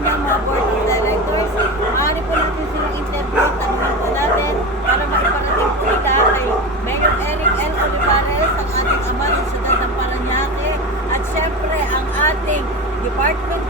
kanyang mga board of directors. Maaari po natin silang interview, tanungin po natin para maiparating po ila kay Mayor Eric L. Olivares, ang ating ama ng siyudad ng Parañaque, at syempre ang ating Department